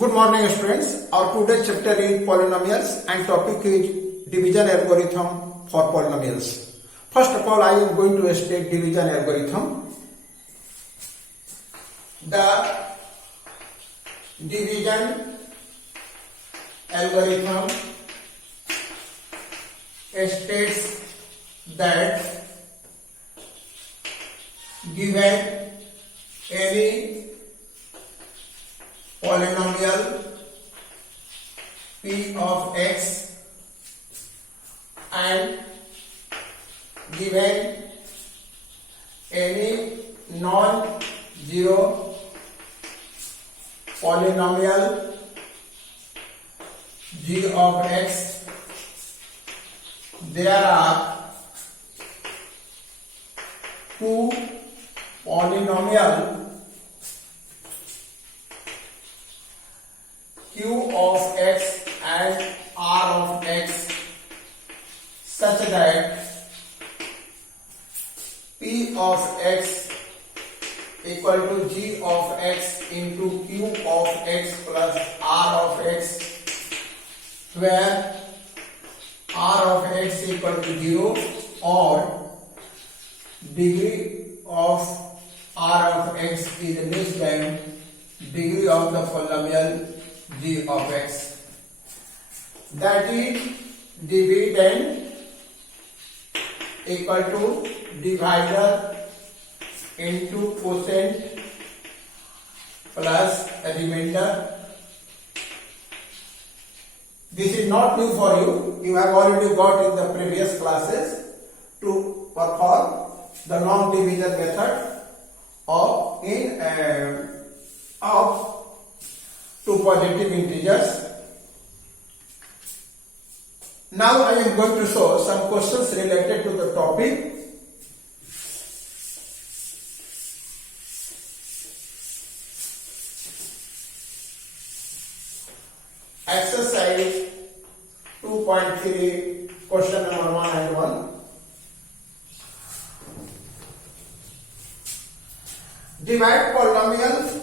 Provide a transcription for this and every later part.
Good morning, students. Our today's chapter is polynomials and topic is division algorithm for polynomials. First of all, I am going to state division algorithm. The division algorithm states that given any polynomial p of x and given any non-zero polynomial g of x, there are two polynomial q of x and r of x such that p of x equal to g of x into q of x plus r of x, where r of x equal to 0 or degree of r of x is less than degree of the polynomial g of x. That is dividend equal to divisor into quotient plus remainder. This is not new for you. You have already got in the previous classes to perform the non-division method of two positive integers. Now I am going to show some questions related to the topic. Exercise 2.3, question number 1 and 1. Divide polynomial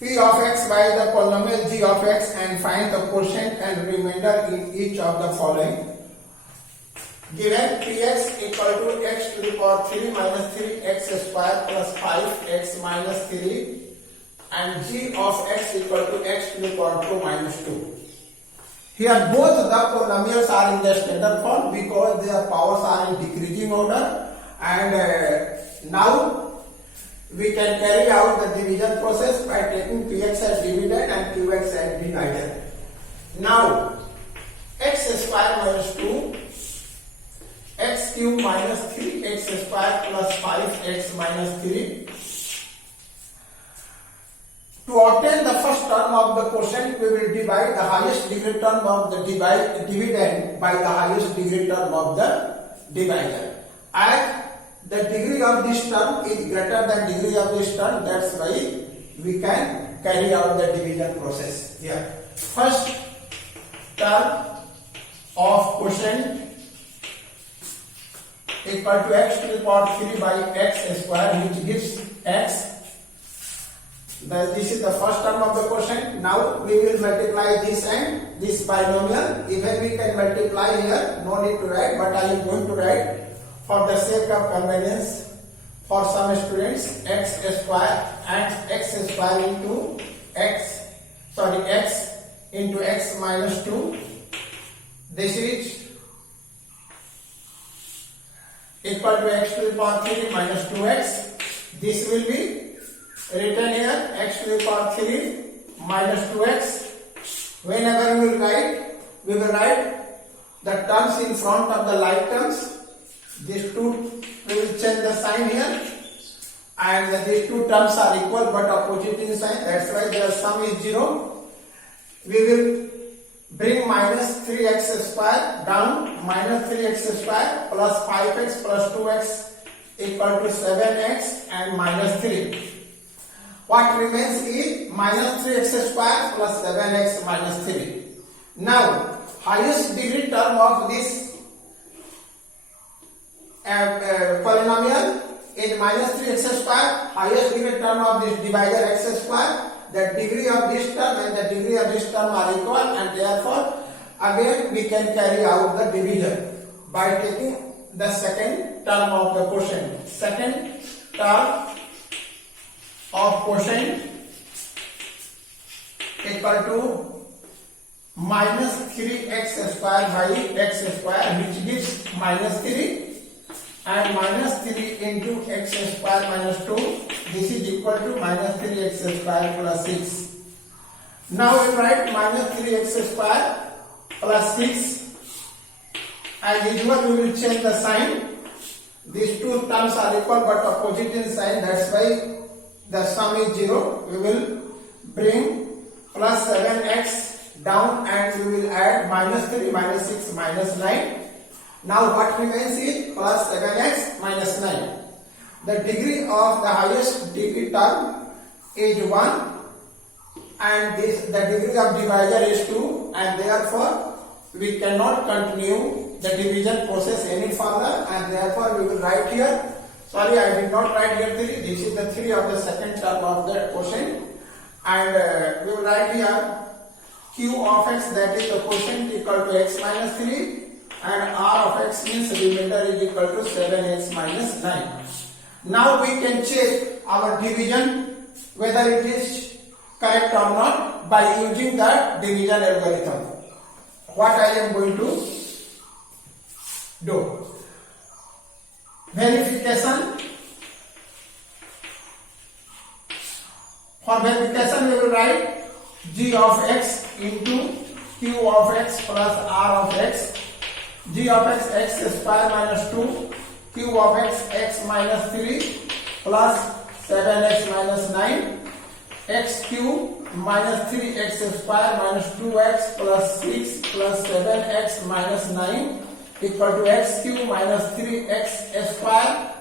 p of x by the polynomial g of x and find the quotient and remainder in each of the following. Given px equal to x to the power 3 minus 3x square plus 5x minus 3 and g of x equal to x to the power 2 minus 2. Here both the polynomials are in the standard form because their powers are in decreasing order, and now we can carry out the division process by taking px as dividend and qx as divisor. Now x square minus 2, x cube minus 3x square plus 5x minus 3. To obtain the first term of the quotient, we will divide the highest degree term of the dividend by the highest degree term of the divisor. As the degree of this term is greater than degree of this term, that's why we can carry out the division process here. First term of quotient equal to x to the power 3 by x square, which gives x. This is the first term of the quotient. Now we will multiply this and this binomial. Even we can multiply here, no need to write, but I am going to write for the sake of convenience for some students x square and x square into x into x minus 2. This is equal to x to the power 3 minus 2x. This will be written here x to the power 3 minus 2x. Whenever we will write the terms in front of the like terms. These two, we will change the sign here, and these two terms are equal but opposite in sign. That's why their sum is 0. We will bring minus 3x square down, minus 3x square plus 5x plus 2x equal to 7x and minus 3. What remains is minus 3x square plus 7x minus 3. Now, highest degree term of this polynomial is minus 3x square, highest degree term of this divisor x square. The degree of this term and the degree of this term are equal, and therefore again we can carry out the division by taking the second term of the quotient. Second term of quotient equal to minus 3x square by x square, which gives minus 3, and minus 3 into x square minus 2, this is equal to minus 3x square plus 6. Now we write minus 3x square plus 6. As usual, we will change the sign. These two terms are equal but opposite in sign, that's why the sum is 0. We will bring plus 7x down and we will add minus 3, minus 6, minus 9. Now what remains is plus 7x minus 9. The degree of the highest degree term is 1 and the degree of divisor is 2, and therefore we cannot continue the division process any further, and therefore we will write here, sorry I did not write here 3, this is the 3 of the second term of the quotient, and we will write here q of x, that is the quotient, equal to x minus 3, and r of x means remainder is equal to 7x minus 9. Now we can check our division whether it is correct or not by using the division algorithm. What I am going to do? Verification. For verification we will write g of x into q of x plus r of x. G of x, x square minus 2, q of x, x minus 3 plus 7x minus 9, x cube minus 3x square minus 2x plus 6 plus 7x minus 9 equal to x cube minus 3x square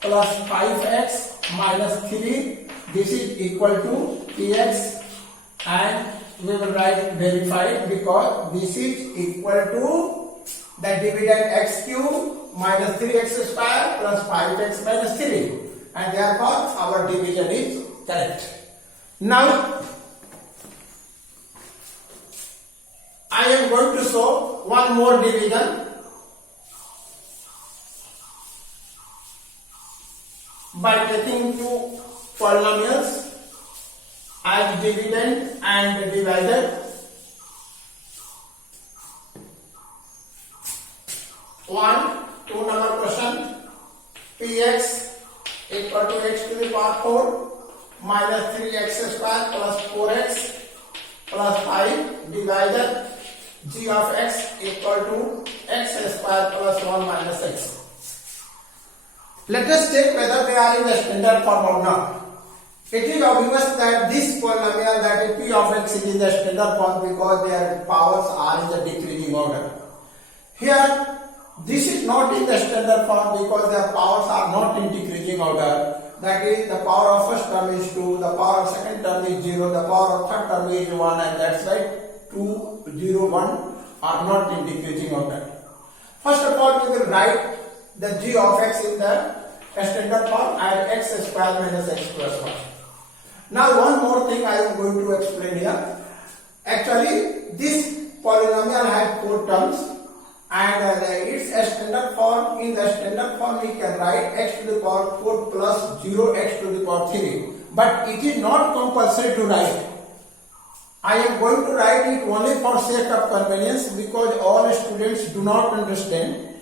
plus 5x minus 3. This is equal to px, and we will write verified because this is equal to the dividend x cube minus 3x square plus 5x minus 3, and therefore our division is correct. Now I am going to show one more division by taking two polynomials as dividend and divisor. Two number question, px equal to x to the power 4 minus 3x square plus 4x plus 5 divided g of x equal to x square plus 1 minus x. Let us check whether they are in the standard form or not. It is obvious that this polynomial, that is p of x, is in the standard form because their powers are in the decreasing order. Here this is not in the standard form because their powers are not in decreasing order. That is, the power of first term is 2, the power of second term is 0, the power of third term is 1, and that's why 2, 0, 1 are not in decreasing order. First of all, we will write the g of x in the standard form as x square minus x plus 1. Now one more thing I am going to explain here. Actually, this polynomial has 4 terms. And its standard form, in the standard form we can write x to the power 4 plus 0x to the power 3. But it is not compulsory to write. I am going to write it only for sake of convenience because all students do not understand.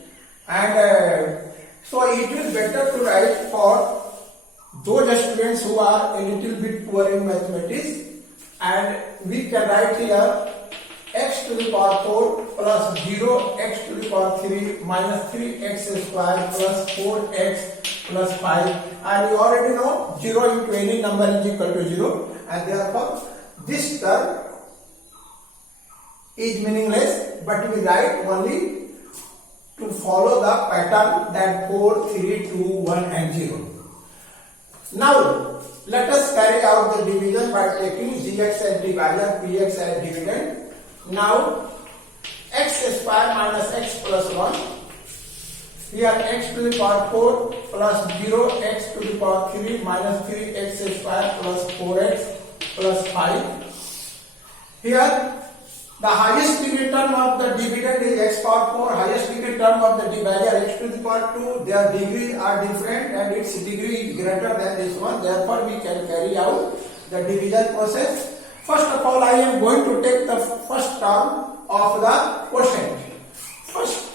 And so it is better to write for those students who are a little bit poor in mathematics. And we can write here x to the power 4 plus 0x to the power 3 minus 3x square plus 4x plus 5, and you already know 0 into any number is equal to 0, and therefore this term is meaningless, but we write only to follow the pattern that 4, 3, 2, 1 and 0. Now let us carry out the division by taking gx as divisor, px as dividend. Now x square minus x plus 1 here x to the power 4 plus 0x to the power 3 minus 3x square plus 4x plus 5. Here the highest degree term of the dividend is x power 4, highest degree term of the divisor x to the power 2. Their degrees are different and its degree is greater than this one. Therefore, we can carry out the division process. First of all, I am going to take the first term of the quotient. First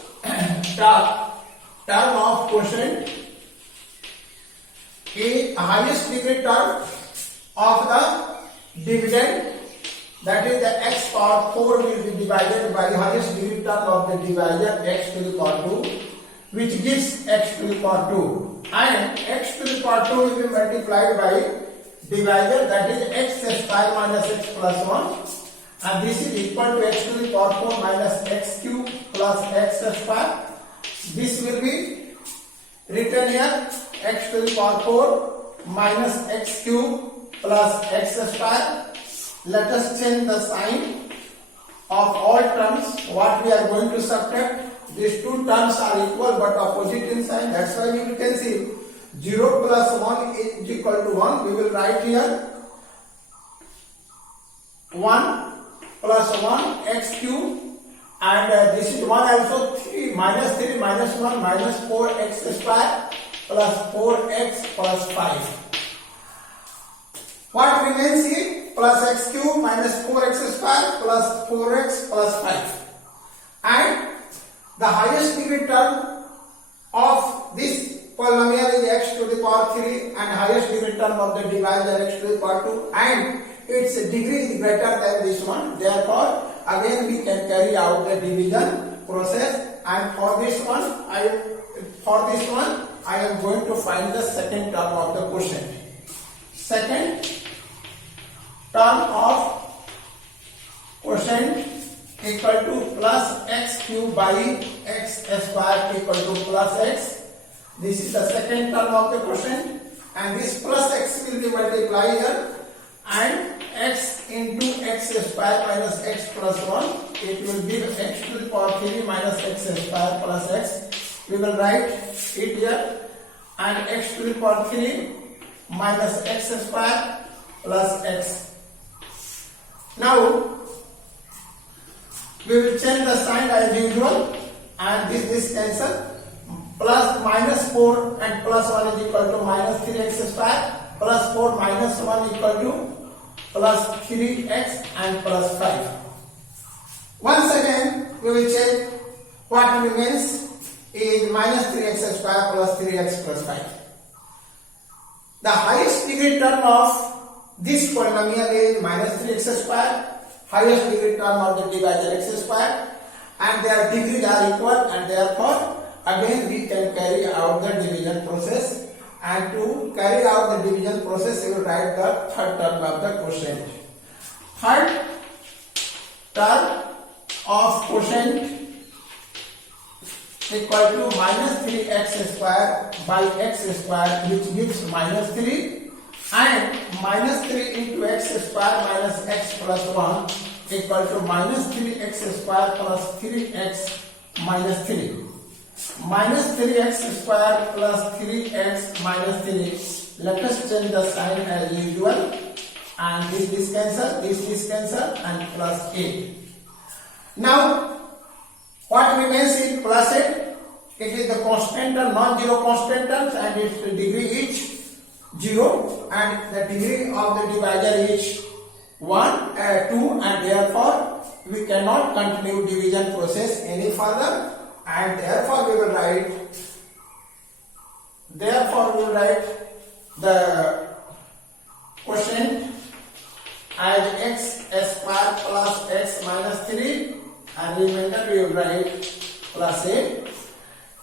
term of quotient is highest degree term of the dividend, that is the x power 4 will be divided by highest degree term of the divisor x to the power 2, which gives x to the power 2, and x to the power 2 will be multiplied by divisor, that is x square minus x plus 1, and this is equal to x to the power 4 minus x cube plus x square. This will be written here x to the power 4 minus x cube plus x square. Let us change the sign of all terms. What we are going to subtract, these two terms are equal but opposite in sign. That's why we can see 0 plus 1 is equal to 1. We will write here 1 plus 1 x cube, and this is 1 also, 3 minus 1 minus 4x square plus 4x plus 5. What remains here? Plus x cube minus 4x square plus 4x plus 5. And the highest degree term of this polynomial is x to the power 3 and highest degree term of the divisor x to the power 2, and its degree is greater than this one. Therefore, again we can carry out the division process, and for this one I am going to find the second term of the quotient. Second term of quotient equal to plus x cube by x square equal to plus x. This is the second term of the quotient, and this plus x will be multiplied here, and x into x square minus x plus 1, it will give x to the power 3 minus x square plus x. We will write it here, and x to the power 3 minus x square plus x. Now we will change the sign as usual, and this cancel. Plus minus 4 and plus 1 is equal to minus 3x square, plus 4 minus 1 equal to plus 3x and plus 5. Once again we will check. What remains is minus 3x square plus 3x plus 5. The highest degree term of this polynomial is minus 3x square, highest degree term of the divisor x square, and their degrees are equal, and therefore again we can carry out the division process. And to carry out the division process, we will write the third term of the quotient. Third term of quotient equal to minus 3x square by x square, which gives minus 3, and minus 3 into x square minus x plus 1 equal to minus 3x square plus 3x minus 3. Minus 3x square plus 3x minus 3. Let us change the sign as usual, and this cancel, and plus 8. Now what remains is plus 8. It is the constant term, non-zero constant terms, and its degree is 0, and the degree of the divisor is 1, 2, and therefore we cannot continue division process any further, and therefore we will write the quotient as x square plus x minus 3, and remainder we will write plus 8.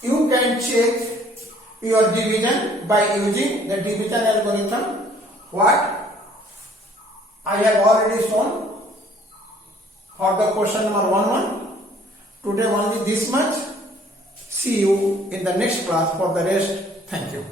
You can check your division by using the division algorithm, what I have already shown for the question number 1. Today only this much. See you in the next class for the rest. Thank you.